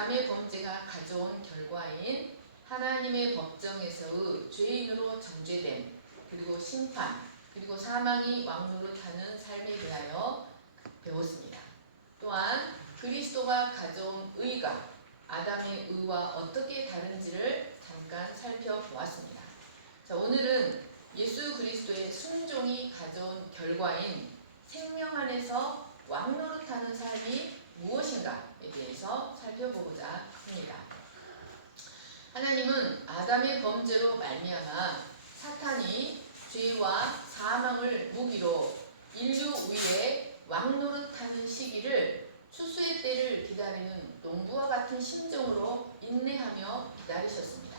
아담의 범죄가 가져온 결과인 하나님의 법정에서의 죄인으로 정죄됨, 그리고 심판, 그리고 사망이 왕노릇하는 삶에 대하여 배웠습니다. 또한 그리스도가 가져온 의가 아담의 의와 어떻게 다른지를 잠깐 살펴보았습니다. 자, 오늘은 예수 그리스도의 순종이 가져온 결과인 생명 안에서 왕노릇하는 삶이 무엇인가에 대해서 살펴보고자 합니다. 하나님은 아담의 범죄로 말미암아 사탄이 죄와 사망을 무기로 인류 위에 왕노릇하는 시기를 추수의 때를 기다리는 농부와 같은 심정으로 인내하며 기다리셨습니다.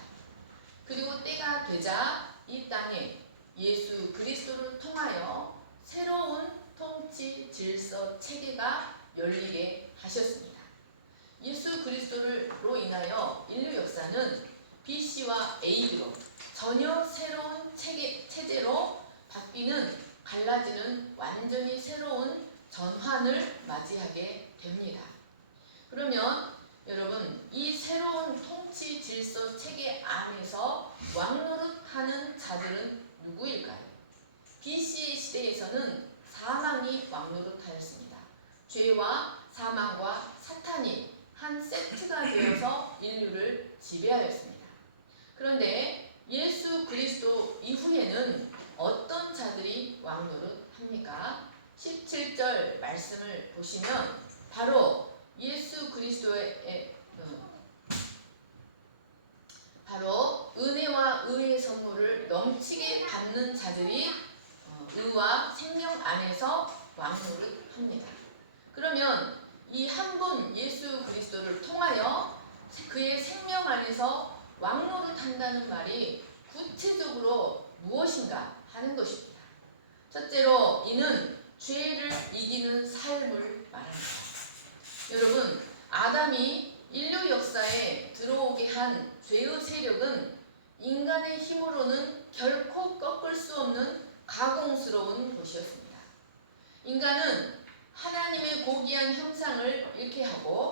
그리고 때가 되자 이 땅에 예수 그리스도를 통하여 새로운 통치 질서 체계가 열리게 하셨습니다. 예수 그리스도로 인하여 인류 역사는 BC와 AD로 전혀 새로운 체제로 바뀌는, 갈라지는 완전히 새로운 전환을 맞이하게 됩니다. 그러면 여러분, 이 새로운 통치 질서 체계 안에서 왕노릇하는 자들은 누구일까요? BC의 시대에서는 사망이 왕노릇하였습니다. 죄와 사망과 사탄이 한 세트가 되어서 인류를 지배하였습니다. 그런데 예수 그리스도 이후에는 어떤 자들이 왕노릇합니까? 17절 말씀을 보시면 바로 예수 그리스도의 바로 은혜와 의의 선물을 넘치게 받는 자들이 의와 생명 안에서 왕노릇합니다. 그러면 이 한 분 예수 그리스도를 통하여 그의 생명 안에서 왕노릇한다는 말이 구체적으로 무엇인가 하는 것입니다. 첫째로 이는 죄를 이기는 삶을 말합니다. 여러분, 아담이 인류 역사에 들어오게 한 죄의 세력은 인간의 힘으로는 결코 꺾을 수 없는 가공스러운 것이었습니다. 인간은 하나님의 고귀한 형상을 잃게 하고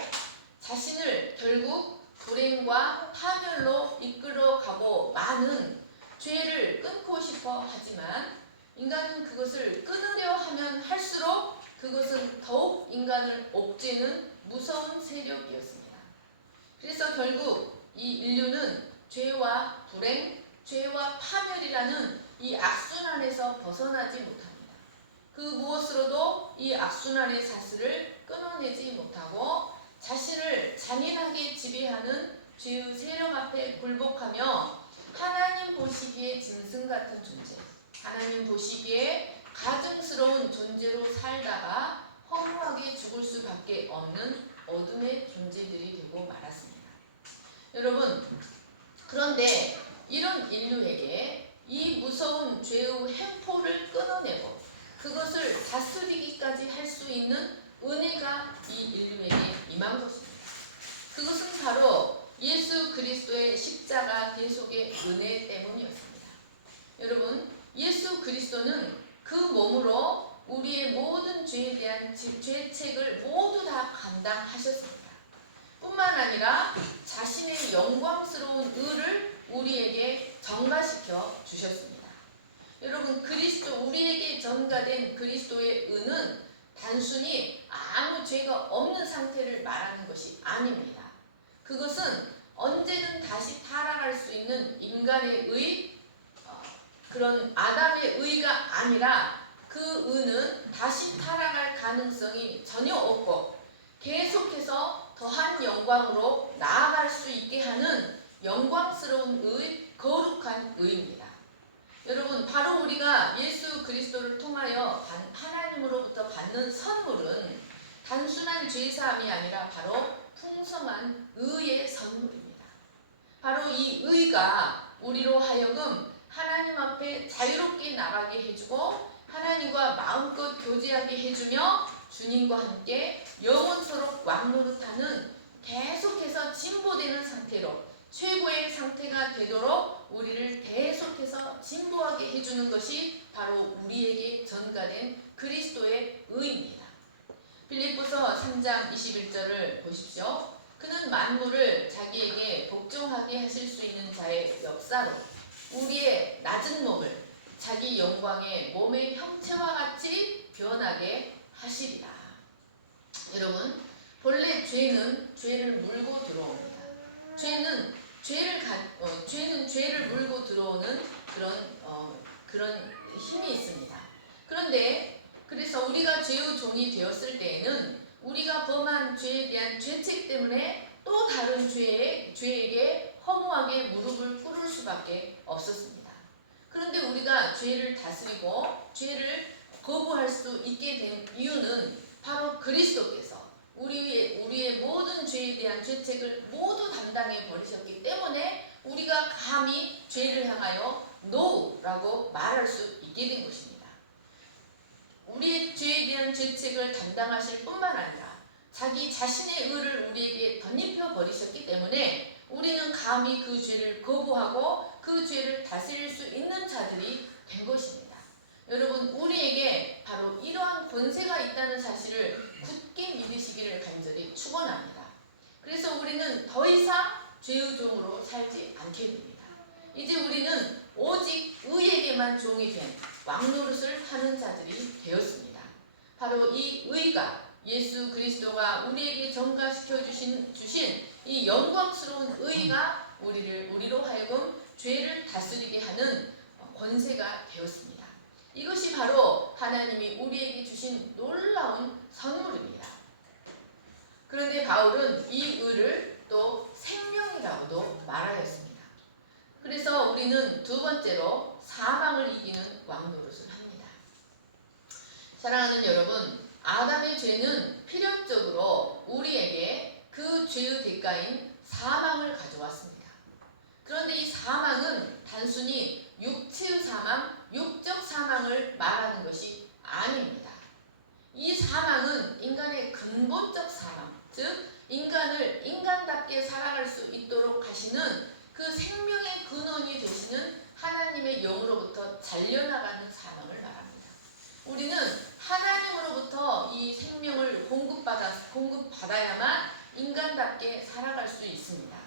자신을 결국 불행과 파멸로 이끌어가고 많은 죄를 끊고 싶어 하지만 인간은 그것을 끊으려 하면 할수록 그것은 더욱 인간을 옥죄는 무서운 세력이었습니다. 그래서 결국 이 인류는 죄와 불행, 죄와 파멸이라는 이 악순환에서 벗어나지 못합니다. 그 무엇으로도 이 악순환의 사슬을 끊어내지 못하고 자신을 잔인하게 지배하는 죄의 세력 앞에 굴복하며 하나님 보시기에 짐승 같은 존재, 하나님 보시기에 가증스러운 존재로 살다가 허무하게 죽을 수밖에 없는 어둠의 존재들이 되고 말았습니다. 여러분, 그런데 이런 인류에게 이 무서운 죄의 횡포를 끊어내고 그것을 다스리기까지 할 수 있는 은혜가 이 인류에게 임한 것입니다. 그것은 바로 예수 그리스도의 십자가 대속의 은혜 때문이었습니다. 여러분, 예수 그리스도는 그 몸으로 우리의 모든 죄에 대한 죄책을 모두 다 감당하셨습니다. 뿐만 아니라 자신의 영광스러운 의를 우리에게 전가시켜 주셨습니다. 여러분, 우리에게 전가된 그리스도의 의는 단순히 아무 죄가 없는 상태를 말하는 것이 아닙니다. 그것은 언제든 다시 타락할 수 있는 인간의 의, 그런 아담의 의가 아니라 그 의는 다시 타락할 가능성이 전혀 없고 계속해서 더한 영광으로 나아갈 수 있게 하는 영광스러운 의, 거룩한 의입니다. 여러분, 바로 우리가 예수 그리스도를 통하여 하나님으로부터 받는 선물은 단순한 죄사함이 아니라 바로 풍성한 의의 선물입니다. 바로 이 의가 우리로 하여금 하나님 앞에 자유롭게 나가게 해주고 하나님과 마음껏 교제하게 해주며 주님과 함께 영원토록 왕노릇하는, 계속해서 진보되는 상태로 최고의 상태가 되도록 우리를 계속해서 진보하게 해주는 것이 바로 우리에게 전가된 그리스도의 의입니다. 빌립보서 3장 21절을 보십시오. 그는 만물을 자기에게 복종하게 하실 수 있는 자의 역사로 우리의 낮은 몸을 자기 영광의 몸의 형체와 같이 변하게 하시리라. 여러분, 본래 죄는 죄를 물고 들어옵니다. 죄는 죄를 물고 들어오는 그런 힘이 있습니다. 그런데 그래서 우리가 죄의 종이 되었을 때에는 우리가 범한 죄에 대한 죄책 때문에 또 다른 죄에게 허무하게 무릎을 꿇을 수밖에 없었습니다. 그런데 우리가 죄를 다스리고 죄를 거부할 수 있게 된 이유는 바로 그리스도께서 우리의 모든 죄에 대한 죄책을 모두 담당해 버리셨기 때문에 우리가 감히 죄를 향하여 NO라고 말할 수 있게 된 것입니다. 우리의 죄에 대한 죄책을 담당하실 뿐만 아니라 자기 자신의 의를 우리에게 덧입혀 버리셨기 때문에 우리는 감히 그 죄를 거부하고 그 죄를 다스릴 수 있는 자들이 된 것입니다. 여러분, 우리에게 바로 이러한 권세가 있다는 사실을 굳게 믿으시기를 간절히 축원합니다. 그래서 우리는 더 이상 죄의 종으로 살지 않게 됩니다. 이제 우리는 오직 의에게만 종이 된 왕노릇을 하는 자들이 되었습니다. 바로 이 의가 예수 그리스도가 우리에게 전가시켜 주신 이 영광스러운 의가 우리로 하여금 죄를 다스리게 하는 권세가 되었습니다. 이것이 바로 하나님이 우리에게 주신 놀라운 선물입니다. 그런데 바울은 이 의를 또 생명이라고도 말하였습니다. 그래서 우리는 두 번째로 사망을 이기는 왕노릇을 합니다. 사랑하는 여러분, 아담의 죄는 필연적으로 우리에게 그 죄의 대가인 사망을 가져왔습니다. 그런데 이 사망은 단순히 육체의 사망, 육적 사망을 말하는 것이 아닙니다. 이 사망은 인간의 근본적 사망, 즉 인간을 인간답게 살아갈 수 있도록 하시는 그 생명의 근원이 되시는 하나님의 영으로부터 잘려나가는 사망을 말합니다. 우리는 하나님으로부터 이 생명을 공급받아야만 인간답게 살아갈 수 있습니다.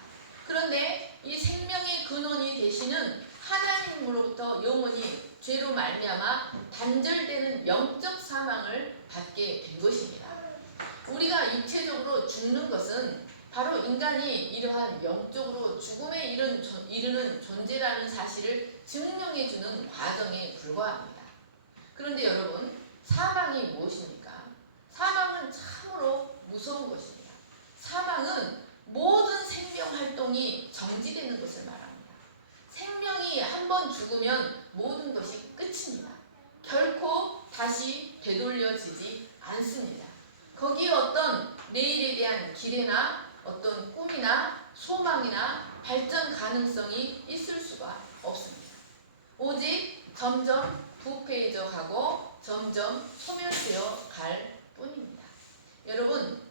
그런데 이 생명의 근원이 되시는 하나님으로부터 영혼이 죄로 말미암아 단절되는 영적 사망을 받게 된 것입니다. 우리가 육체적으로 죽는 것은 바로 인간이 이러한 영적으로 죽음에 이르는 존재라는 사실을 증명해주는 과정에 불과합니다. 그런데 여러분, 사망이 무엇입니까? 사망은 참으로 무서운 것입니다. 사망은 모든 생명 활동이 정지되는 것을 말합니다. 생명이 한번 죽으면 모든 것이 끝입니다. 결코 다시 되돌려지지 않습니다. 거기에 어떤 내일에 대한 기대나 어떤 꿈이나 소망이나 발전 가능성이 있을 수가 없습니다. 오직 점점 부패해져 가고 점점 소멸되어 갈 뿐입니다. 여러분,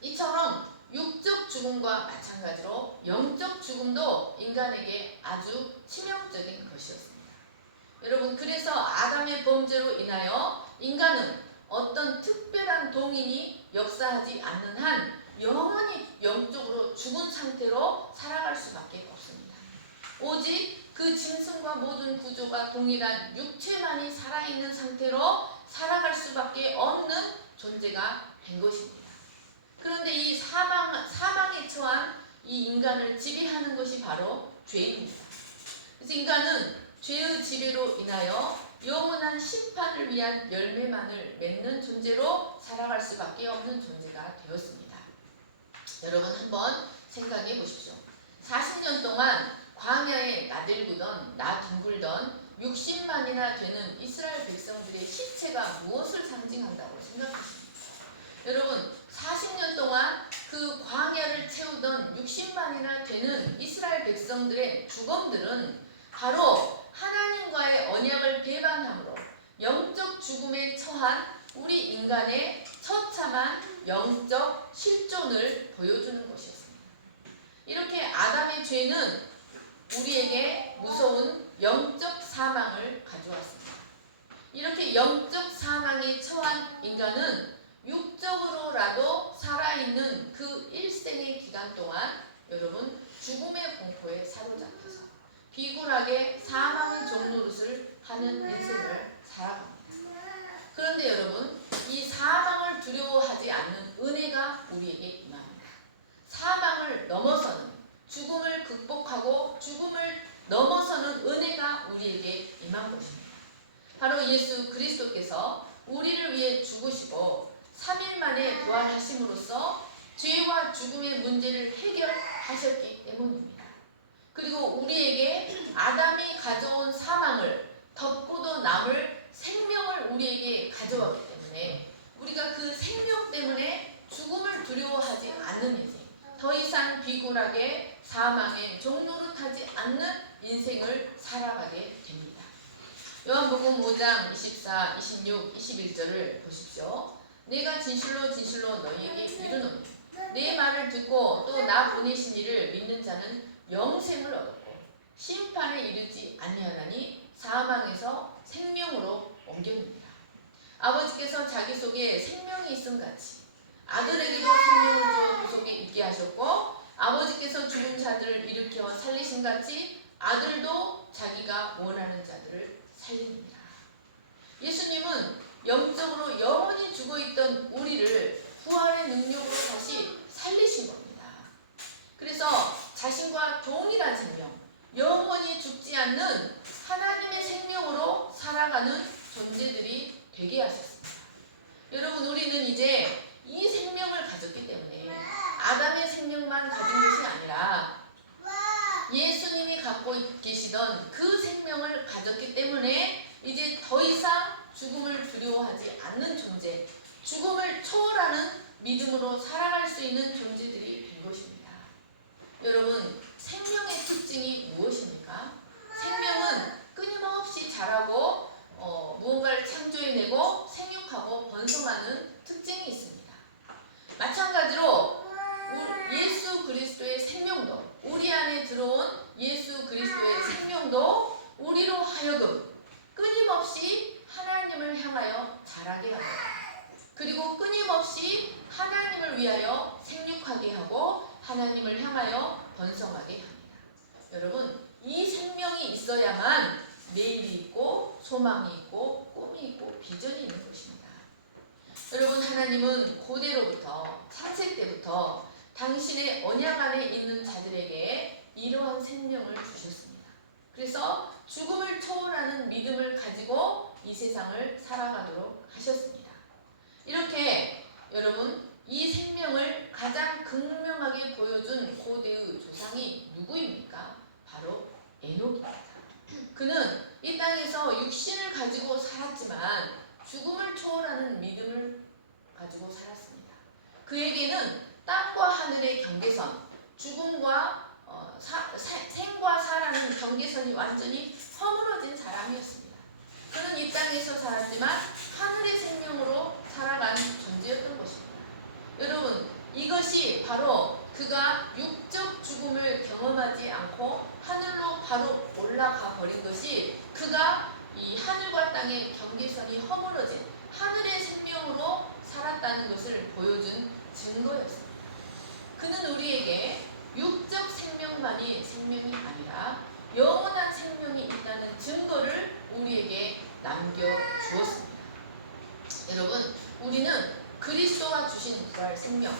이처럼 육적 죽음과 마찬가지로 영적 죽음도 인간에게 아주 치명적인 것이었습니다. 여러분, 그래서 아담의 범죄로 인하여 인간은 어떤 특별한 동인이 역사하지 않는 한 영원히 영적으로 죽은 상태로 살아갈 수밖에 없습니다. 오직 그 짐승과 모든 구조가 동일한 육체만이 살아있는 상태로 살아갈 수밖에 없는 존재가 된 것입니다. 그런데 이 사망에 처한 이 인간을 지배하는 것이 바로 죄입니다. 그래서 인간은 죄의 지배로 인하여 영원한 심판을 위한 열매만을 맺는 존재로 살아갈 수밖에 없는 존재가 되었습니다. 여러분, 한번 생각해 보십시오. 40년 동안 광야에 나뒹굴던 60만이나 되는 이스라엘 백성들의 시체가 무엇을 상징한다고 생각하십니까? 여러분, 40년 동안 그 광야를 채우던 60만이나 되는 이스라엘 백성들의 죽음들은 바로 하나님과의 언약을 배반함으로 영적 죽음에 처한 우리 인간의 처참한 영적 실존을 보여주는 것이었습니다. 이렇게 아담의 죄는 우리에게 무서운 영적 사망을 가져왔습니다. 이렇게 영적 사망에 처한 인간은 육적으로라도 살아있는 그 일생의 기간 기간 동안 여러분 죽음의 공포에 사로잡혀서 비굴하게 사망의 종노릇을 하는 인생을 살아갑니다. 그런데 여러분, 이 사망을 두려워하지 않는 은혜가 우리에게 임합니다. 사망을 넘어서는, 죽음을 극복하고 죽음을 넘어서는 은혜가 우리에게 임한 것입니다. 바로 예수 그리스도께서 우리를 위해 죽으시고 3일 만에 부활하심으로써 죄와 죽음의 문제를 해결하셨기 때문입니다. 그리고 우리에게 아담이 가져온 사망을 덮고도 남을 생명을 우리에게 가져왔기 때문에 우리가 그 생명 때문에 죽음을 두려워하지 않는 인생, 더 이상 비굴하게 사망의 종노릇하지 않는 인생을 살아가게 됩니다. 요한복음 5장 24, 26, 21절을 보십시오. 내가 진실로 진실로 너희에게 이르노니 내 말을 듣고 또 나 보내신 이를 믿는 자는 영생을 얻었고 심판에 이르지 아니하나니 사망에서 생명으로 옮겨집니다. 아버지께서 자기 속에 생명이 있음 같이 아들에게도 생명을 주어 그 속에 있게 하셨고 아버지께서 죽은 자들을 일으켜 살리신 같이 아들도 자기가 원하는 자들을 살립니다. 예수님은 영적으로 영원히 죽어있던 우리를 부활의 능력으로 다시 살리신 겁니다. 그래서 자신과 동일한 생명, 영원히 죽지 않는 하나님의 생명으로 살아가는 존재들이 되게 하셨습니다. 여러분, 우리는 이제 이 생명을 가졌기 때문에 아담의 생명만 가진 것이 아니라 예수님이 갖고 계시던 그 생명을 가졌기 때문에 이제 더 이상 죽음을 두려워하지 않는 존재, 죽음을 초월하는 믿음으로 살아갈 수 있는 존재들이 된 것입니다. 여러분, 생명의 특징이 무엇입니까? 생명은 끊임없이 자라고 무언가를 창조해내고 생육하고 번성하는 특징이 있습니다. 마찬가지로 예수 그리스도의 생명도, 우리 안에 들어온 예수 그리스도의 생명도 우리로 하여금 끊임없이 하나님을 향하여 자라게 합니다. 그리고 끊임없이 하나님을 위하여 생육하게 하고 하나님을 향하여 번성하게 합니다. 여러분, 이 생명이 있어야만 내일이 있고 소망이 있고 꿈이 있고 비전이 있는 것입니다. 여러분, 하나님은 고대로부터 창세 때부터 당신의 언약 안에 있는 자들에게 이러한 생명을 주셨습니다. 그래서 죽음을 초월하는 믿음을 가지고 이 세상을 살아가도록 하셨습니다. 이렇게 여러분, 이 생명을 가장 극명하게 보여준 고대의 조상이 누구입니까? 바로 에녹입니다. 그는 이 땅에서 육신을 가지고 살았지만 죽음을 초월하는 믿음을 가지고 살았습니다. 그에게는 땅과 하늘의 경계선, 죽음과 생과 사라는 경계선이 완전히 허물어진 사람이었습니다. 그는 이 땅에서 살았지만 하늘의 생명으로 살아간 존재였던 것입니다. 여러분, 이것이 바로 그가 육적 죽음을 경험하지 않고 하늘로 바로 올라가 버린 것이 그가 이 하늘과 땅의 경계선이 허물어진 하늘의 생명으로 살았다는 것을 보여준 증거였습니다. 그는 우리에게 육적 생명만이 생명이 아니라 영원한 생명이 있다는 증거를 우리에게 남겨주었습니다. 여러분, 우리는 그리스도가 주신 부활 생명,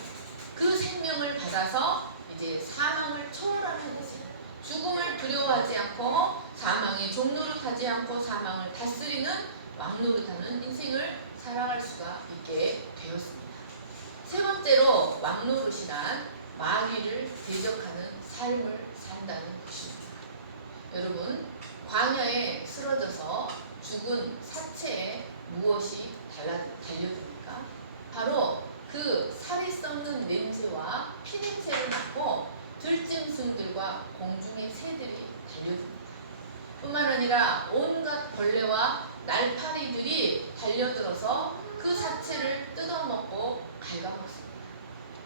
그 생명을 받아서 이제 사망을 초월하는 것을, 죽음을 두려워하지 않고 사망의 종노릇하지 않고 사망을 다스리는 왕노릇하는 인생을 살아갈 수가 있게 되었습니다. 세 번째로 왕노릇이란 마귀를 대적하는 삶을 산다는 것입니다. 여러분, 광야에 쓰러져서 죽은 사체에 무엇이 달려듭니까? 바로 그 살이 썩는 냄새와 피냄새를 맡고 들짐승들과 공중의 새들이 달려듭니다. 뿐만 아니라 온갖 벌레와 날파리들이 달려들어서 그 사체를 뜯어먹고 갉아먹습니다.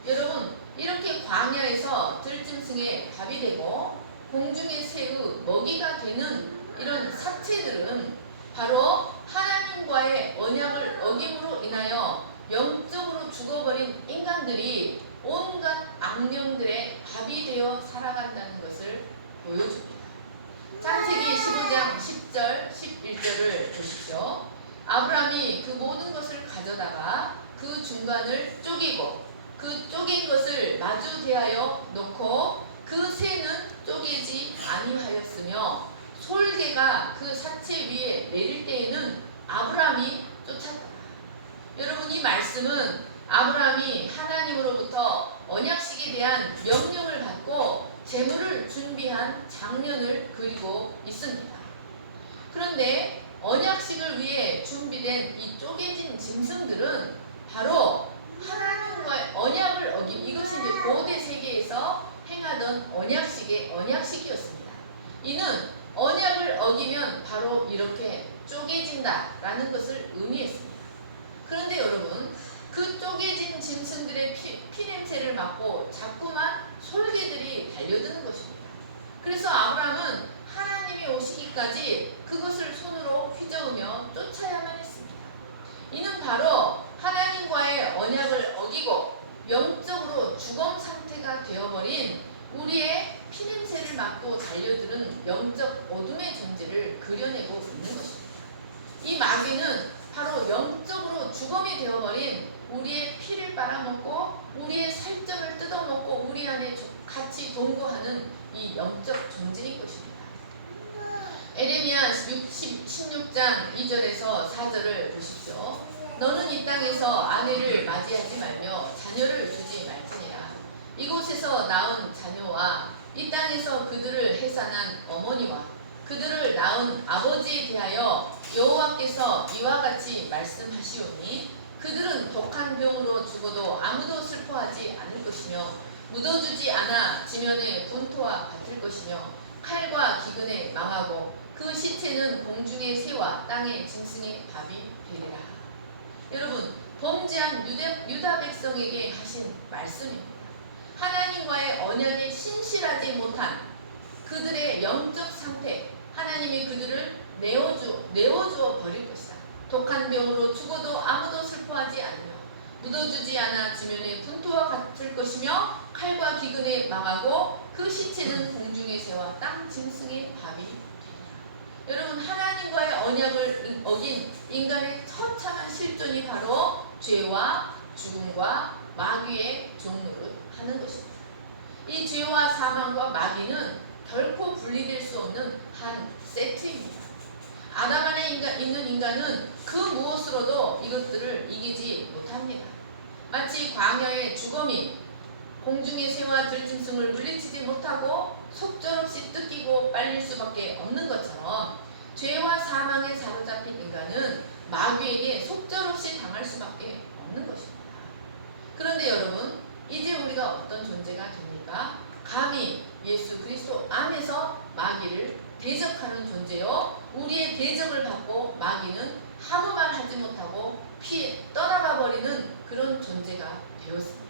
여러분, 이렇게 광야에서 들짐승의 밥이 되고 공중의 새의 먹이가 되는 이런 사체들은 바로 하나님과의 언약을 어김으로 인하여 영적으로 죽어버린 인간들이 온갖 악령들의 밥이 되어 살아간다는 것을 보여줍니다. 창세기 15장 10절, 11절을 보십시오. 아브라함이 그 모든 것을 가져다가 그 중간을 쪼개고 그 쪼갠 것을 마주 대하여 놓고 그 새는 쪼개지 아니하였으며 솔개가 그 사체 위에 내릴 때에는 아브라함이 쫓았다. 여러분, 이 말씀은 아브라함이 하나님으로부터 언약식에 대한 명령을 받고 제물을 준비한 장면을 그리고 있습니다. 그런데 언약식을 위해 준비된 이 쪼개진 짐승들은 바로 하나님과의 언약을 어긴, 이것이 이제 고대 세계에서 행하던 언약식이었습니다. 이는 언약을 어기면 바로 이렇게 쪼개진다라는 것을 의미했습니다. 그런데 여러분, 그 쪼개진 짐승들의 피 냄새를 맡고 자꾸만 솔개들이 달려드는 것입니다. 그래서 아브라함은 하나님이 오시기까지 그것을 손으로 휘저으며 쫓아야만 했습니다. 이는 바로 하나님과의 언약을 어기고 영적으로 죽음 상태가 되어버린 우리의 피냄새를 맡고 달려드는 영적 어둠의 존재를 그려내고 있는 것입니다. 이 마귀는 바로 영적으로 죽음이 되어버린 우리의 피를 빨아먹고 우리의 살점을 뜯어먹고 우리 안에 같이 동거하는 이 영적 존재인 것입니다. 에레미야 16장 2절에서 4절을 보십시오. 너는 이 땅에서 아내를 맞이하지 말며 자녀를 주지 말지니라. 이곳에서 낳은 자녀와 이 땅에서 그들을 해산한 어머니와 그들을 낳은 아버지에 대하여 여호와께서 이와 같이 말씀하시오니 그들은 독한 병으로 죽어도 아무도 슬퍼하지 않을 것이며 묻어주지 않아 지면의 분토와 같을 것이며 칼과 기근에 망하고 그 시체는 공중의 새와 땅의 짐승의 밥이 되리라. 여러분, 범죄한 유다 백성에게 하신 말씀입니다. 하나님과의 언약에 신실하지 못한 그들의 영적 상태, 하나님이 그들을 내어주어 버릴 것이다. 독한 병으로 죽어도 아무도 슬퍼하지 않으며 묻어주지 않아 지면의 분토와 같을 것이며 칼과 기근에 망하고 그 시체는 공중의 새와 땅 짐승의 밥이 되리라. 여러분, 하나님과의 언약을 어긴 인간의 처참한 실존이 바로 죄와 죽음과 마귀의 종노릇 하는 것입니다. 이 죄와 사망과 마귀는 결코 분리될 수 없는 한 세트입니다. 아담 안에 있는 인간은 그 무엇으로도 이것들을 이기지 못합니다. 마치 광야의 죽음이 공중의 새와 들짐승을 물리치지 못하고 속절없이 뜯기고 빨릴 수밖에 없는 것처럼 죄와 사망에 사로잡힌 인간은 마귀에게 속절없이 당할 수밖에 없는 것입니다. 그런데 여러분, 이제 우리가 어떤 존재가 됩니까? 감히 예수 그리스도 안에서 마귀를 대적하는 존재요. 우리의 대적을 받고 마귀는 아무 말 하지 못하고 피해 떠나가 버리는 그런 존재가 되었습니다.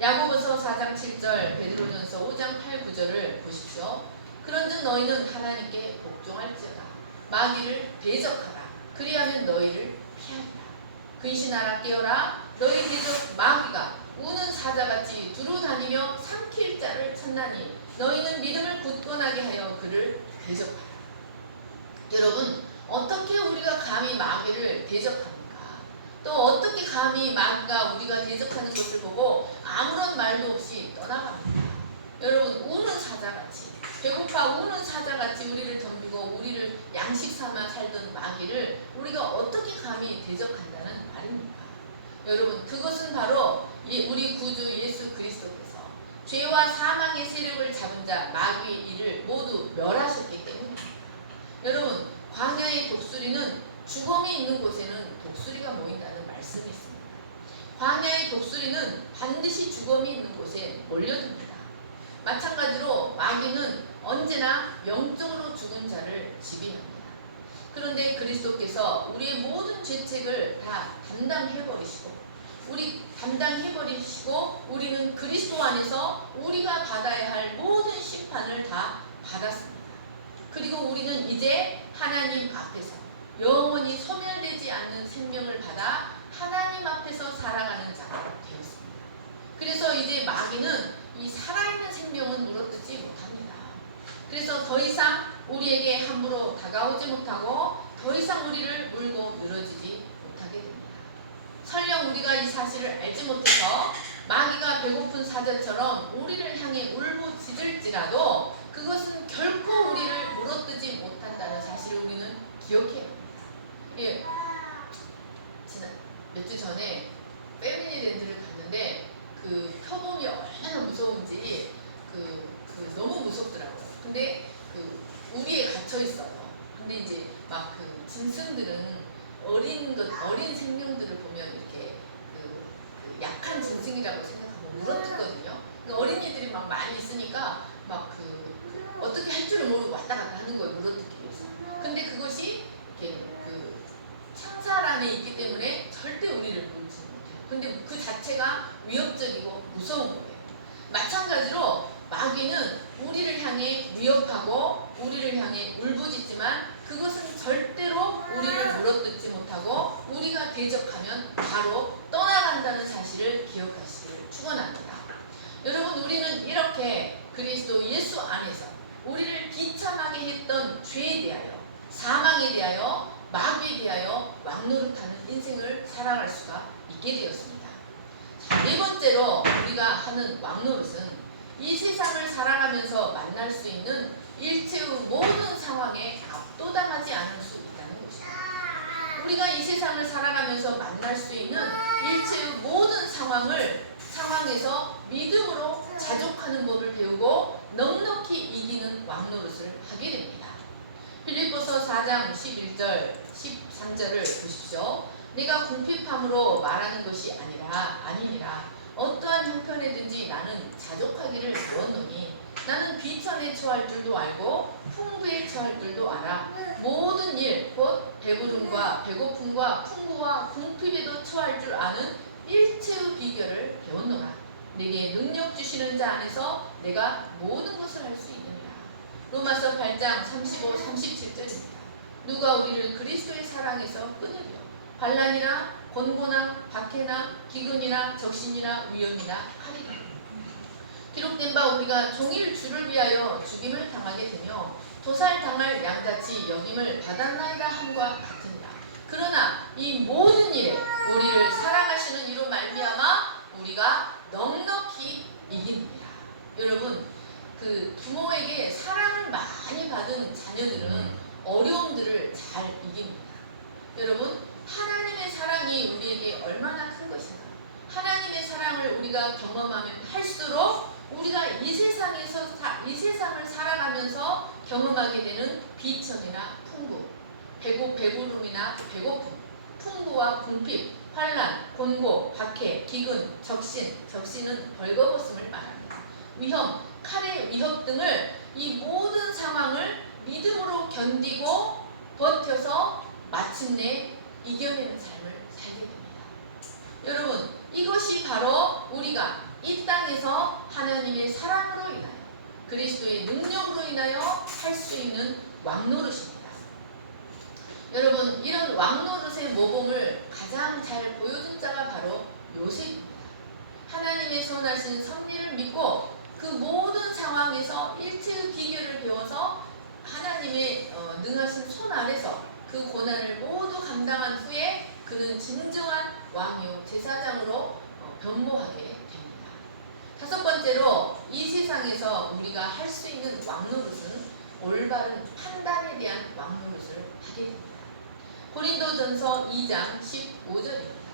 야고보서 4장 7절, 베드로전서 5장 8, 9절을 보십시오. 그런즉 너희는 하나님께 복종할지어다. 마귀를 대적하라. 그리하면 너희를 피하리라. 근신하라, 깨어라. 너희 대적 마귀가 우는 사자같이 두루다니며 삼킬 자를 찾나니 너희는 믿음을 굳건하게 하여 그를 대적하라. 여러분, 어떻게 우리가 감히 마귀를 대적합니까? 또 어떻게 감히 마귀가 우리가 대적하는 것을 보고 아무런 말도 없이 떠나갑니까? 여러분, 우는 사자같이, 배고파 우는 사자같이 우리를 덤비고 우리를 양식 삼아 살던 마귀를 우리가 어떻게 감히 대적한다는 말입니까? 여러분, 그것은 바로 우리 구주 예수 그리스도께서 죄와 사망의 세력을 잡은 자 마귀 이를 모두 멸하셨기 때문입니다. 여러분, 광야의 독수리는 죽음이 있는 곳에는 독수리가 모인다는 말씀이 있습니다. 광야의 독수리는 반드시 죽음이 있는 곳에 몰려듭니다. 마찬가지로 마귀는 언제나 영적으로 죽은 자를 지배합니다. 그런데 그리스도께서 우리의 모든 죄책을 다 담당해버리시고 우리는 그리스도 안에서 우리가 받아야 할 모든 심판을 다 받았습니다. 그리고 우리는 이제 하나님 앞에서 영원히 소멸되지 않는 생명을 받아 하나님 앞에서 살아가는 자가 되었습니다. 그래서 이제 그래서 더 이상 우리에게 함부로 다가오지 못하고 더 이상 우리를 물고 늘어지지 못하게 됩니다. 설령 우리가 이 사실을 알지 못해서 마귀가 배고픈 사자처럼 우리를 향해 울부짖을지라도 그것은 결코 우리를 물어뜯지 못한다는 사실을 우리는 기억해야 합니다. 예, 지난 몇 주 전에 패밀리랜드를 갔는데 그 표범이 얼마나 무서운지 너무 무섭더라고요. 근데 그 우리에 갇혀 있어요. 근데 이제 막 그 짐승들은 어린 생명들을 보면 이렇게 약한 짐승이라고 생각하고 물어뜯거든요. 그러니까 어린이들이 막 많이 있으니까 막 어떻게 할 줄을 모르고 왔다 갔다 하는 거예요. 물어뜯기 위해서. 근데 그것이 이렇게 창살 안에 있기 때문에 절대 우리를 물지 못해요. 근데 그 자체가 위협적이고 무서운 거예요. 마찬가지로 마귀는 우리를 향해 위협하고 우리를 향해 울부짖지만 그것은 절대로 우리를 물어뜯지 못하고 우리가 대적하면 바로 떠나간다는 사실을 기억하시기를 축원합니다. 여러분, 우리는 이렇게 그리스도 예수 안에서 우리를 비참하게 했던 죄에 대하여, 사망에 대하여, 마귀에 대하여 왕노릇하는 인생을 살아갈 수가 있게 되었습니다. 자, 네 번째로 우리가 하는 왕노릇은 이 세상을 살아가면서 만날 수 있는 일체의 모든 상황에 압도당하지 않을 수 있다는 것입니다. 우리가 이 세상을 살아가면서 만날 수 있는 일체의 모든 상황에서 믿음으로 자족하는 법을 배우고 넉넉히 이기는 왕노릇을 하게 됩니다. 빌립보서 4장 11절 13절을 보십시오. 내가 궁핍함으로 말하는 것이 아니니라. 어떠한 형편에든지 나는 자족하기를 배웠노니 나는 비천에 처할 줄도 알고 풍부에 처할 줄도 알아. 모든 일 곧 배부름과 배고픔과 풍부와 궁핍에도 처할 줄 아는 일체의 비결을 배웠노라. 내게 능력 주시는 자 안에서 내가 모든 것을 할 수 있느니라. 로마서 8장 35, 37절입니다. 누가 우리를 그리스도의 사랑에서 끊으려 환난이나 권고나 박해나 기근이나 적신이나 위험이나 하리라. 기록된 바 우리가 종일 주를 위하여 죽임을 당하게 되며 도살당할 양같이 여김을 받았나이다 함과 같으니라. 그러나 이 모든 일에 우리를 사랑하시는 이로 말미암아 우리가 넉넉히 이깁니다. 여러분, 그 부모에게 사랑을 많이 받은 자녀들은 어려움들을 잘 이깁니다. 여러분, 하나님의 사랑이 우리에게 얼마나 큰 것인가. 하나님의 사랑을 우리가 경험하면 할수록 우리가 이 세상을 살아가면서 경험하게 되는 비천이나 풍부, 배부름이나 배고픔, 풍부와 궁핍, 환난, 곤고, 박해, 기근, 적신은 벌거벗음을 말합니다. 위험, 칼의 위협 등을 이 모든 상황을 믿음으로 견디고 버텨서 마침내 이겨내는 삶을 살게 됩니다. 여러분, 이것이 바로 우리가 이 땅에서 하나님의 사랑으로 인하여 그리스도의 능력으로 인하여 할 수 있는 왕노릇입니다. 여러분, 이런 왕노릇의 모범을 가장 잘 보여준 자가 바로 요셉입니다. 하나님의 선하신 섭리를 믿고 그 모든 상황에서 일체의 비결을 배워서 하나님의 능하신 손 아래서 그 고난을 모두 감당한 후에 그는 진정한 왕이요 제사장으로 변모하게 됩니다. 다섯 번째로 이 세상에서 우리가 할 수 있는 왕노릇은 올바른 판단에 대한 왕노릇을 하게 됩니다. 고린도전서 2장 15절입니다.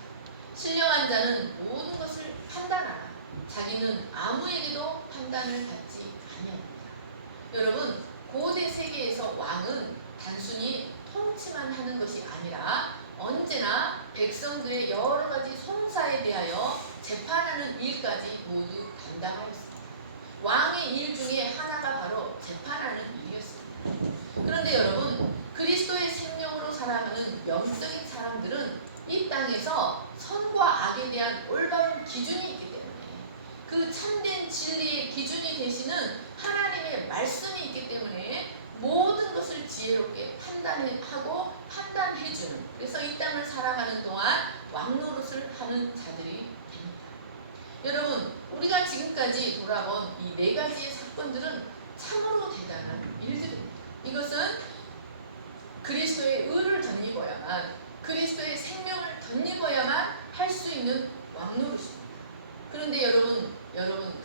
신령한 자는 모든 것을 판단하라. 자기는 아무에게도 판단을 받지 아니합니다. 여러분, 고대 세계에서 왕은 단순히 통치만 하는 것이 아니라 언제나 백성들의 여러 가지 송사에 대하여 재판하는 일까지 모두 담당하였습니다. 왕의 일 중에 하나가 바로 재판하는 일이었습니다. 그런데 여러분, 그리스도의 생명으로 살아가는 영적인 사람들은 이 땅에서 선과 악에 대한 올바른 기준이 있기 때문에 그 참된 진리의 기준이 되시는 하나님의 말씀이 있기 때문에 모든 것을 지혜롭게 판단하고 판단해주는, 그래서 이 땅을 살아가는 동안 왕노릇을 하는 자들이 됩니다. 여러분, 우리가 지금까지 돌아본 이 네 가지의 사건들은 참으로 대단한 일들입니다. 이것은 그리스도의 의를 덧입어야만, 그리스도의 생명을 덧입어야만 할 수 있는 왕노릇입니다. 그런데 여러분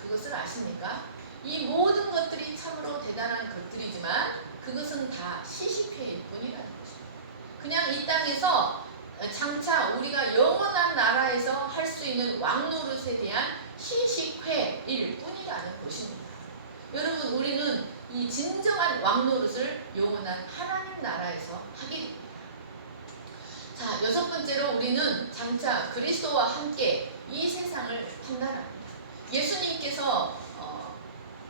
그것을 아십니까? 이 모든 것들이 참으로 대단한 것들이지만 그것은 다 시시회일 뿐이라는 것입니다. 그냥 이 땅에서 장차 우리가 영원한 나라에서 할 수 있는 왕노릇에 대한 시식회일 뿐이라는 것입니다. 여러분, 우리는 이 진정한 왕노릇을 영원한 하나님 나라에서 하게 됩니다. 자, 여섯 번째로 우리는 장차 그리스도와 함께 이 세상을 판단합니다. 예수님께서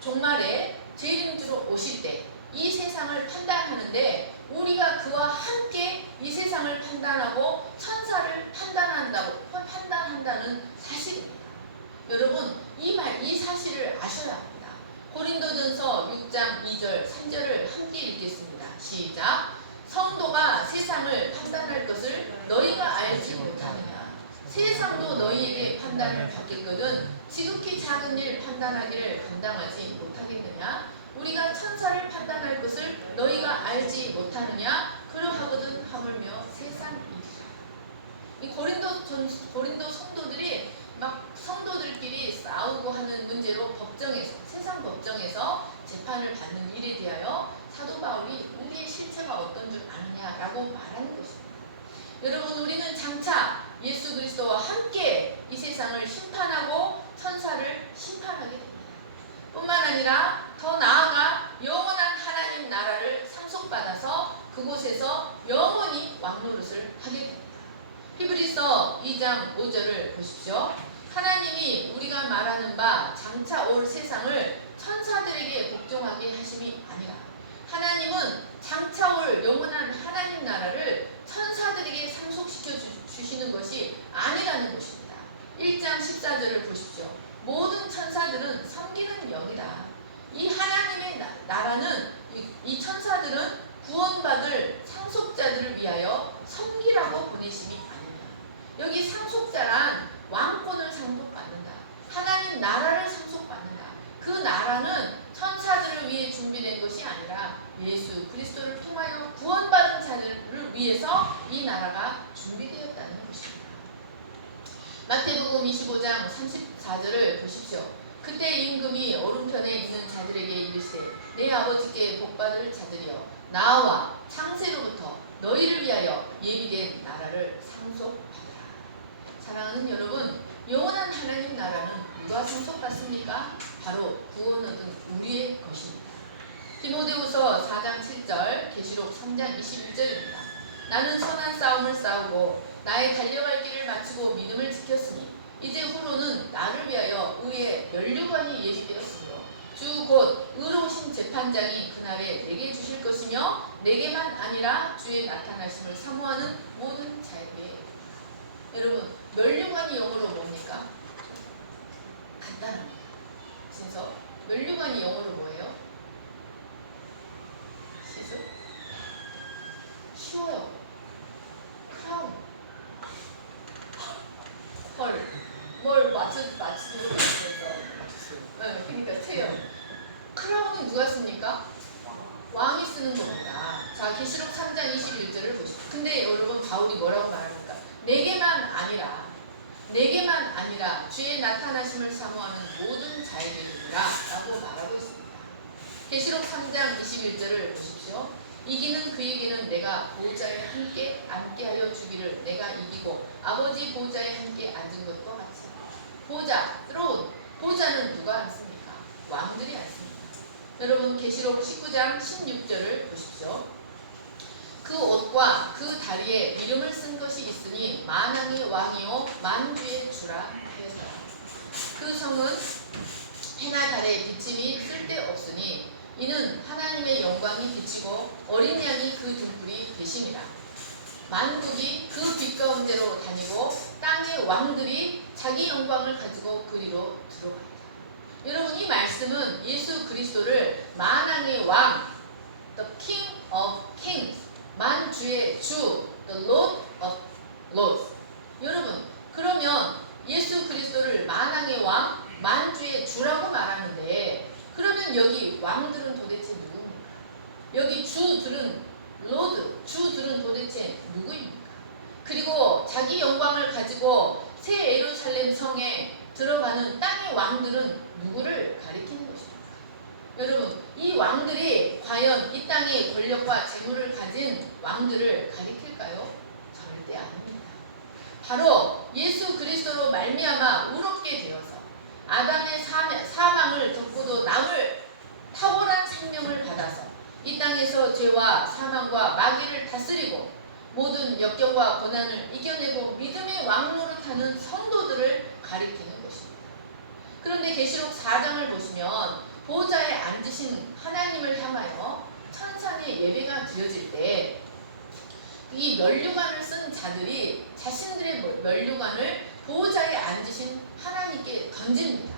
종말에 재림주로 오실 때 이 세상을 판단하는데 우리가 그와 함께 이 세상을 판단하고 천사를 판단한다는 사실입니다. 여러분, 이 사실을 아셔야 합니다. 고린도전서 6장 2절 3절을 함께 읽겠습니다. 시작. 성도가 세상을 판단할 것을 너희가 알지 못하느냐. 세상도 너희에게 판단을 받겠거든 지극히 작은 일 판단하기를 감당하지 못하겠느냐. 우리가 천사를 판단할 것을 너희가 알지 못하느냐. 그러하거든 하물며 세상이니라. 이 고린도 성도들이 막 성도들끼리 싸우고 하는 문제로 법정에서, 세상 법정에서 재판을 받는 일에 대하여 사도 바울이 우리의 실체가 어떤 줄 아느냐라고 말하는 것입니다. 여러분, 우리는 장차 예수 그리스도와 함께 이 세상을 심판하고 천사를 심판하게 됩니다. 뿐만 아니라 더 나아가 영원한 하나님 나라를 상속받아서 그곳에서 영원히 왕노릇을 하게 됩니다. 히브리서 2장 5절을 보십시오. 하나님이 우리가 말하는 바 장차 올 세상을 천사들에게 복종하게 하심이 아니라 하나님은 장차 올 영원한 하나님 나라를 천사들에게 상속시켜 주시는 것이 아니라는 것입니다. 1장 14절을 보십시오. 모든 천사들은 섬기는 영이다. 이 하나님의 나라는, 이 천사들은 구원받을 상속자들을 위하여 섬기라고 보내심이 아니냐. 여기 상속자란 왕권을 상속받는다. 하나님 나라를 상속받는다. 그 나라는 천사들을 위해 준비된 것이 아니라 예수 그리스도를 통하여 구원받은 자들을 위해서 이 나라가 준비되었다는 것입니다. 마태복음 25장 34절을 보십시오. 그때 임금이 오른편에 있는 자들에게 이르시되 내 아버지께 복받을 자들이여 나와 창세로부터 너희를 위하여 예비된 나라를 상속받으라. 사랑하는 여러분, 영원한 하나님 나라는 누가 상속받습니까? 바로 구원 얻은 우리의 것입니다. 디모데후서 4장 7절, 계시록 3장 21절입니다. 나는 선한 싸움을 싸우고 나의 달려갈 길을 마치고 믿음을 지켰으니 이제 후로는 나를 위하여 의의 면류관이 예비되었으므로 주 곧 의로우신 재판장이 그날에 내게 주실 것이며 내게만 아니라 주의 나타나심을 사모하는 모든 자에게. 여러분, 면류관이 영어로 뭡니까? 간단합니다. 그래서 면류관이 영어로 뭐예요? 시즌? 쉬워요. 크라운. 헐. 뭘 맞추는 거 있겠어. 네, 그러니까 채요. 크라운은 누가 씁니까? 왕이 쓰는 겁니다. 자, 계시록 3장 21절을 보시죠. 근데 여러분, 바울이 뭐라고 말합니까? 내게만 아니라 주의 나타나심을 사모하는 모든 자에게니라 라고 말하고 있습니다. 계시록 3장 21절을 보십시오. 이기는 그에게는 내가 보좌에 함께 앉게 하여 주기를 내가 이기고 아버지 보좌에 함께 앉은 것과 같이. 보좌, throne. 보좌는 누가 앉습니까? 왕들이 앉습니다. 여러분, 계시록 19장 16절을 보십시오. 그 옷과 그 다리에 이름을 쓴 것이 있으니 만왕의 왕이요 만주의 주라 하였더라. 그 성은 해나 달의 비침이 쓸데없으니 이는 하나님의 영광이 비치고 어린 양이 그 등불이 되심이라. 만국이 그 빛 가운데로 다니고 땅의 왕들이 자기 영광을 가지고 그리로 들어가리라. 여러분, 이 말씀은 예수 그리스도를 만왕의 왕, the King of Kings, 만주의 주, the Lord of Lords. 여러분, 그러면 예수 그리스도를 만왕의 왕, 만주의 주라고 말하는데, 그러면 여기 왕들은 도대체 누구입니까? 여기 주들은 로드, 주들은 도대체 누구입니까? 그리고 자기 영광을 가지고 새 예루살렘 성에 들어가는 땅의 왕들은 누구를 가리키는 것입니까? 여러분, 이 왕들이 과연 이 땅의 권력과 재물을 가진 왕들을 가리킬까요? 절대 아닙니다. 바로 예수 그리스도로 말미암아 의롭게 되어서 아담의 사망을 덮고도 남을 탁월한 생명을 받아서 이 땅에서 죄와 사망과 마귀를 다스리고 모든 역경과 고난을 이겨내고 믿음의 왕노릇하는 성도들을 가리키는 것입니다. 그런데 계시록 4장을 보시면 보좌에 앉으신 하나님을 향하여 천상의 예배가 드려질 때 이 면류관을 쓴 자들이 자신들의 면류관을 보좌에 앉으신 하나님께 던집니다.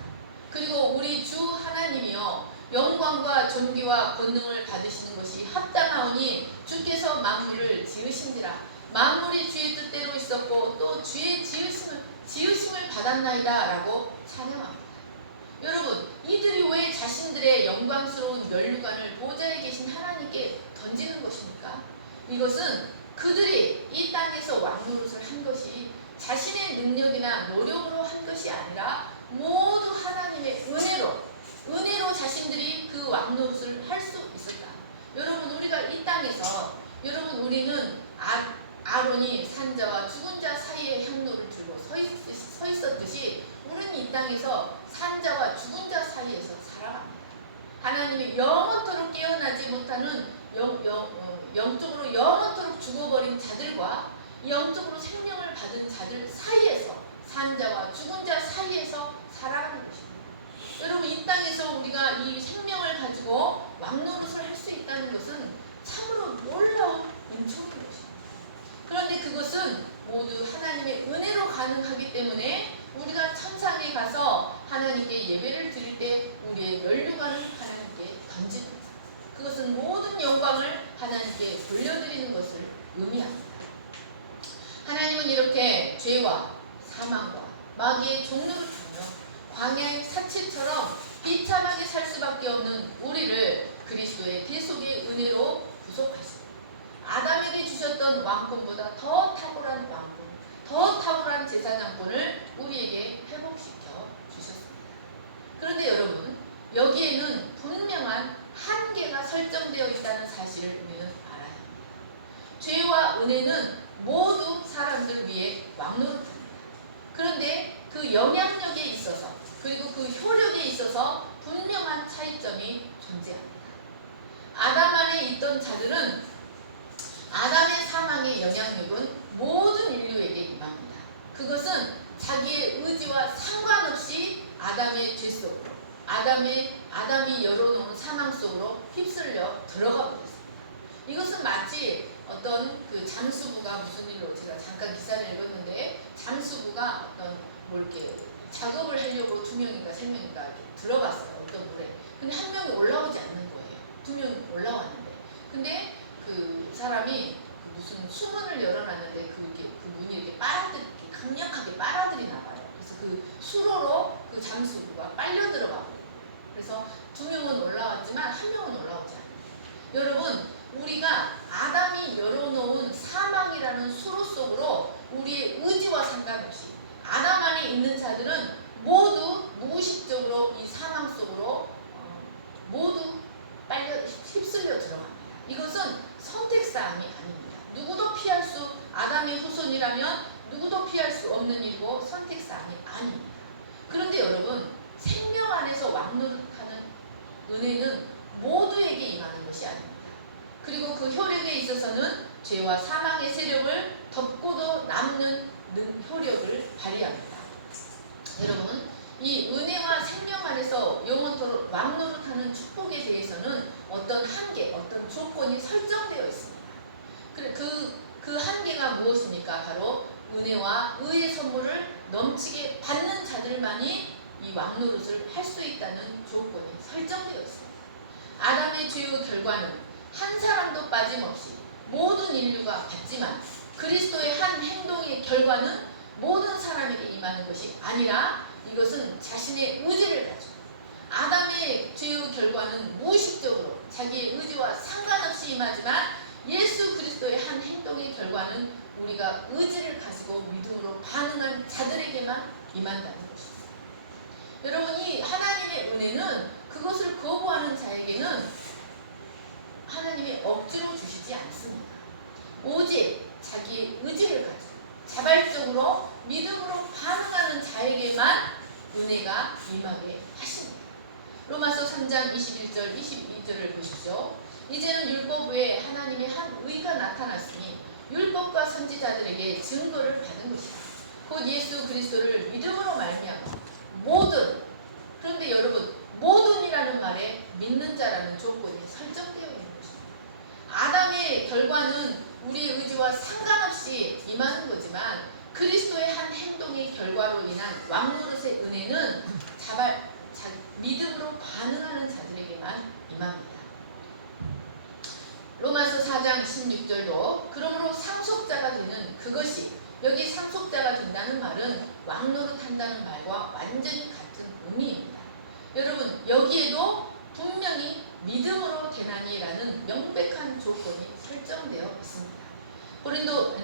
그리고 우리 주 하나님이여 영광과 존귀와 권능을 받으시는 것이 합당하오니 주께서 만물을 지으신지라. 만물이 주의 뜻대로 있었고 또 주의 지으심을 받았나이다 라고 찬양합니다. 여러분, 이들이 왜 자신들의 영광스러운 면류관을 보좌에 계신 하나님께 던지는 것입니까? 이것은 그들이 이 땅에서 왕노릇을 한 것이 자신의 능력이나 노력으로 한 것이 아니라 모두 하나님의 은혜로 자신들이 그 왕노릇을 할 수 있었다. 여러분, 우리가 이 땅에서 우리는 아론이 산자와 죽은 자 사이에 향로를 들고 서 있었듯이 우리는 이 땅에서 산자와 죽은 자 사이에서 살아갑니다. 하나님이 영원토록 깨어나지 못하는 영적으로 영원토록 죽어버린 자들과 영적으로 생명을 받은 자들 사이에서 산자와 죽은 자 사이에서 살아가는 것입니다. 여러분, 이 땅에서 우리가 이 생명을 가지고 왕노릇을 할 수 있다는 것은 참으로 놀라운 은총인 것입니다. 그런데 그것은 모두 하나님의 은혜로 가능하기 때문에 우리가 천상에 가서 하나님께 예배를 드릴 때 우리의 면류관을 하나님께 던지는 것. 그것은 모든 영광을 하나님께 돌려드리는 것을 의미합니다. 하나님은 이렇게 죄와 사망과 마귀의 종노릇하며 광야의 사체처럼 비참하게 살 수밖에 없는 우리를 그리스도의 대속의 은혜로 구속하시고 아담에게 주셨던 왕권보다 더 탁월한 왕권, 더 탁월한 제사장권을 우리에게 회복시켜 주셨습니다. 그런데 여러분, 여기에는 분명한 한계가 설정되어 있다는 사실을 우리는 알아야 합니다. 죄와 은혜는 모두 사람들 위해 왕노릇합니다. 그런데 그 영향력에 있어서 그리고 그 효력에 있어서 분명한 차이점이 존재합니다. 아담 안에 있던 자들은 아담의 사망의 영향력은 모든 인류에게 임합니다. 그것은 자기의 의지와 상관없이 아담의 죄 속으로 아담이 열어놓은 사망 속으로 휩쓸려 들어가 버렸습니다. 이것은 마치 어떤 그 잠수부가 무슨 일로 제가 잠깐 기사를 읽었는데 잠수부가 어떤 이렇게 작업을 하려고 2명인가 3명인가 이렇게 들어갔어요. 어떤 물에. 근데 한 명이 올라오지 않는 거예요. 2명이 올라왔는데. 근데 그 사람이 무슨 수문을 열어놨는데 그 문이 이렇게 강력하게 빨아들이나 봐요. 그래서 그 수로로 그 잠수부가 빨려 들어가 버려요. 그래서 2명은 올라왔지만 1명은 올라오지 않아요. 여러분, 우리가 아담이 열어놓은 사망이라는 수로 속으로 우리의 의지와 상관없이 아담 안에 있는 자들은 모두 무의식적으로 이 사망 속으로 모두 휩쓸려 들어갑니다. 이것은 선택사항이 아닙니다. 누구도 피할 수, 아담의 후손이라면 누구도 피할 수 없는 일이고 선택사항이 아닙니다. 그런데 여러분, 생명 안에서 왕노릇하는 은혜는 모두에게 임하는 것이 아닙니다. 그리고 그 효력에 있어서는 죄와 사망의 세력을 덮고도 남는 효력을 발휘합니다. 여러분, 이 은혜와 생명 안에서 영원토록 왕노릇하는 축복에 대해서는 어떤 한계, 어떤 조건이 설정되어 있습니다. 그 한계가 무엇입니까? 바로 은혜와 의의 선물을 넘치게 받는 자들만이 이 왕노릇을 할 수 있다는 조건이 설정되어 있습니다. 아담의 죄의 결과는 한 사람도 빠짐없이 모든 인류가 받지만 그리스도의 한 행동의 결과는 모든 사람에게 임하는 것이 아니라 이것은 자신의 의지를 가지고 아담의 죄의 결과는 무의식적으로 자기의 의지와 상관없이 임하지만 예수 그리스도의 한 행동의 결과는 우리가 의지를 가지고 믿음으로 반응한 자들에게만 임한다는 것입니다. 여러분, 이 하나님의 은혜는 그것을 거부하는 자에게는 하나님이 억지로 주시지 않습니다. 오직 자기의 의지를 가지고 자발적으로 믿음으로 반응하는 자에게만 은혜가 임하게 하십니다. 로마서 3장 21절 22절을 보십시오. 이제는 율법 외에 하나님의 한 의가 나타났으니 율법과 선지자들에게 증거를 받은 것이다. 곧 예수 그리스도를 믿음으로 말미암아 모든, 그런데 여러분, 모든이라는 말에 믿는 자라는 조건이 설정되어 있는 것입니다. 아담의 결과는 우리의 의지와 상관없이 임하는 거지만 그리스도의 한 행동의 결과로 인한 왕노릇의 은혜는 믿음으로 반응하는 자들에게만 임합니다. 로마서 4장 16절도 그러므로 상속자가 되는 그것이, 여기 상속자가 된다는 말은 왕노릇한다는 말과 완전히 같은 의미입니다. 여러분, 여기에도 분명히 믿음으로 되나니라는 명백한 조건이 설정되어 있습니다.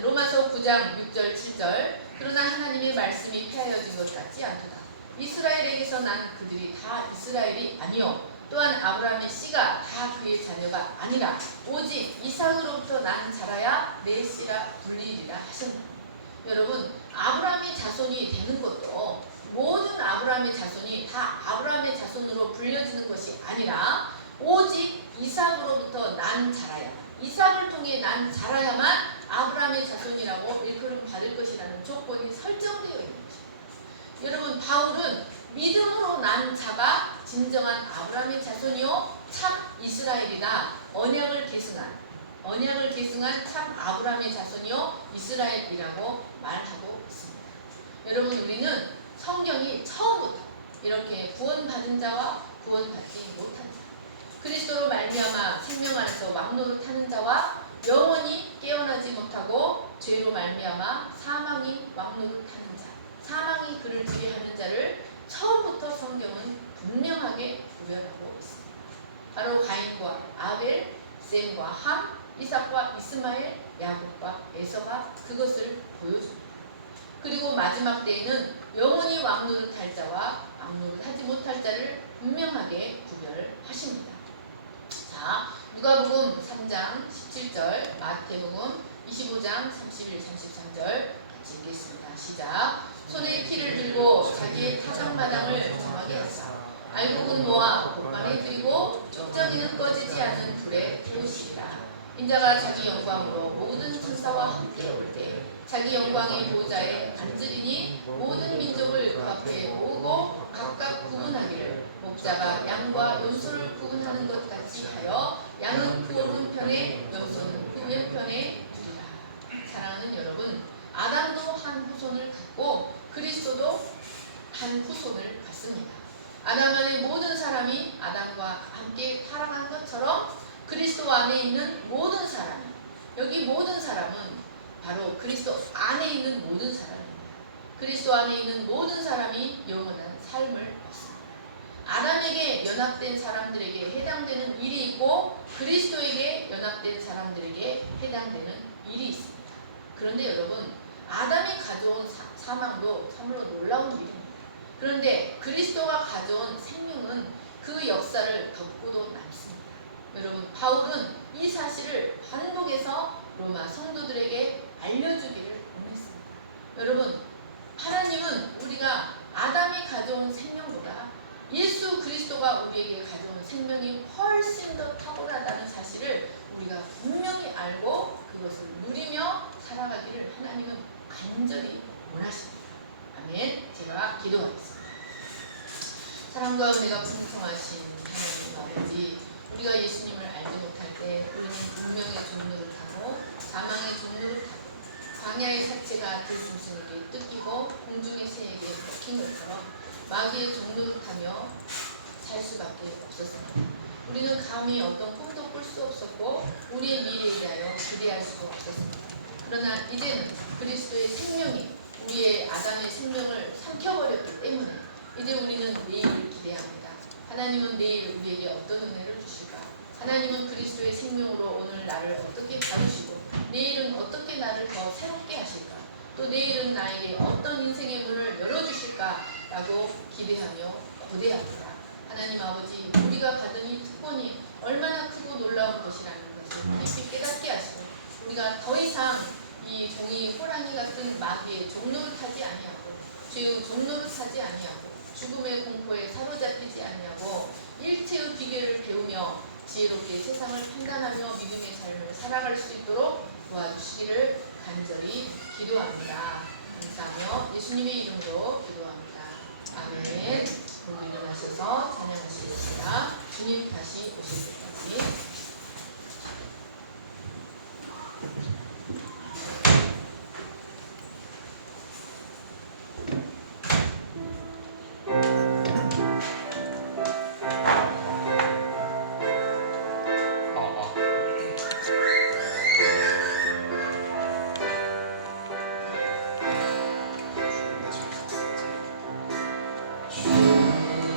로마서 9장 6절 7절 그러나 하나님의 말씀이 폐하여진 것 같지 않도다. 이스라엘에게서 난 그들이 다 이스라엘이 아니요 또한 아브라함의 씨가 다 그의 자녀가 아니라 오직 이삭으로부터 난 자라야 내 씨라 불리리라 하셨다. 여러분, 아브라함의 자손이 되는 것도 모든 아브라함의 자손이 다 아브라함의 자손으로 불려지는 것이 아니라 오직 이삭으로부터 난 자라야, 이삭을 통해 난 자라야만 아브라함의 자손이라고 일컬음 받을 것이라는 조건이 설정되어 있는 것입니다. 여러분, 바울은 믿음으로 난 자가 진정한 아브라함의 자손이요 참 이스라엘이다. 언약을 계승한 참 아브라함의 자손이요 이스라엘이라고 말하고 있습니다. 여러분, 우리는 성경이 처음부터 이렇게 구원받은 자와 구원받지 못한 자, 그리스도로 말미암아 생명 안에서 왕노릇하는 자와 영원히 깨어나지 못하고 죄로 말미암아 사망이 왕노릇하는 자, 사망이 그를 지배하는 자를 처음부터 성경은 분명하게 구별하고 있습니다. 바로 가인과 아벨, 셈과 함, 이삭과 이스마엘, 야곱과 에서가 그것을 보여줍니다. 그리고 마지막 때에는 영원히 왕노릇할 자와 왕노릇하지 못할 자를 분명하게 구별하십니다. 자, 누가복음 3장 17절, 마태복음 25장 31, 33절 같이 읽겠습니다. 시작. 손에 키를 들고 자기의 타작마당을 정하게 하사 알곡은 모아 곳간에 들이고 쪽정이는 꺼지지 않는 불에 태우시리라. 인자가 자기 영광으로 모든 천사와 함께 올 때 자기 영광의 보좌에 앉으리니 모든 민족을 그 앞에 모으고 각각 구분하기를 목자가 양과 염소를 구분하는 것 같이 하여 양은 그 오른편에 염소는 그 왼편에 두리라. 사랑하는 여러분, 아담도 한 후손을 갖고 그리스도도 한 후손을 갖습니다. 아담 안에 모든 사람이 아담과 함께 타락한 것처럼 그리스도 안에 있는 모든 사람이, 여기 모든 사람은 바로 그리스도 안에 있는 모든 사람입니다. 그리스도 안에 있는 모든 사람이 영원한 삶을 얻습니다. 아담에게 연합된 사람들에게 해당되는 일이 있고 그리스도에게 연합된 사람들에게 해당되는 일이 있습니다. 그런데 여러분, 아담이 가져온 사망도 참으로 놀라운 일입니다. 그런데 그리스도가 가져온 생명은 그 역사를 덮고도 남습니다. 여러분, 바울은 이 사실을 반복해서 로마 성도들에게 알려주기를 원했습니다. 여러분, 하나님은 우리가 아담이 가져온 생명보다 예수 그리스도가 우리에게 가져온 생명이 훨씬 더 탁월하다는 사실을 우리가 분명히 알고 그것을 누리며 살아가기를 하나님은 간절히 원하십니다. 아멘. 제가 기도하겠습니다. 사랑과 은혜가 풍성하신 하나님 아버지, 우리가 예수님을 알지 못할 때 우리는 운명의 종로를 타고 사망의 종로를 타고 광야의 사체가 들짐승에게 뜯기고 공중의 새에게 먹힌 것처럼 마귀의 종로를 타며 살 수밖에 없었습니다. 우리는 감히 어떤 꿈도 꿀 수 없었고 우리의 미래에 대하여 기대할 수가 없었습니다. 그러나 이제는 그리스도의 생명이 우리의 아담의 생명을 삼켜버렸기 때문에 이제 우리는 내일을 기대합니다. 하나님은 내일 우리에게 어떤 은혜를 주실까? 하나님은 그리스도의 생명으로 오늘 나를 어떻게 다루시고 내일은 어떻게 나를 더 새롭게 하실까? 또 내일은 나에게 어떤 인생의 문을 열어주실까? 라고 기대하며 고대합니다. 하나님 아버지, 우리가 받은 이 특권이 얼마나 크고 놀라운 것이라는 것을 깊이 깨닫게 하시고 우리가 더 이상 이 종이 호랑이 같은 마귀의 종로를 타지 아니하고 죄의 종로를 타지 아니하고 죽음의 공포에 사로잡히지 아니하고 일체의 기계를 배우며 지혜롭게 세상을 판단하며 믿음의 삶을 살아갈 수 있도록 도와주시기를 간절히 기도합니다. 감사하며 예수님의 이름으로 기도합니다. 아멘. 모두 일어나셔서 찬양하시겠습니다. 주님 다시 오실 때까지.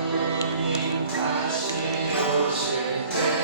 주님 다시 오실 때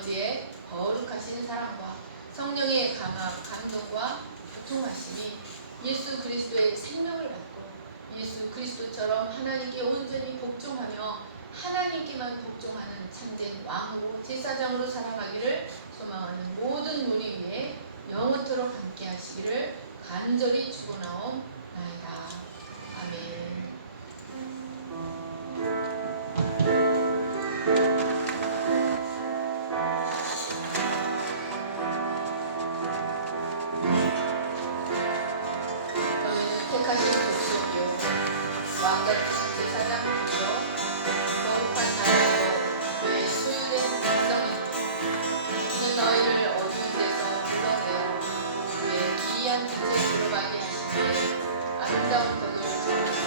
아버지의 거룩하신 사랑과 성령의 강함, 감동과 교통하심이 예수 그리스도의 생명을 받고 예수 그리스도처럼 하나님께 온전히 복종하며 하나님께만 복종하는 참된 왕으로 제사장으로 살아가기를 소망하는 모든 우리 위에 영원토록 함께 하시기를 간절히 축원하옵나이다. 아멘. 택하신 족속이요 왕같은 제사장이요 거룩한 나라요 왜 소유된 백성이니 이는 너희를 어두운 데서 불러내어 왜 기이한 빛에 들어가게 하시기에 아름다운 덕을 전하시고